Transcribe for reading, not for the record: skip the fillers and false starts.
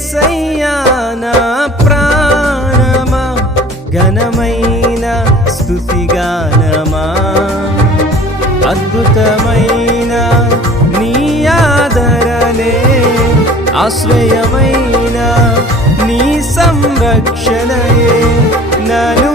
యేసయ్యా నా ప్రాణమా ఘనమైన స్తుతిగానమా అద్భుతమైన నీ ఆదరణే ఆశ్రయమైన నీ సంరక్షణయే నన్ను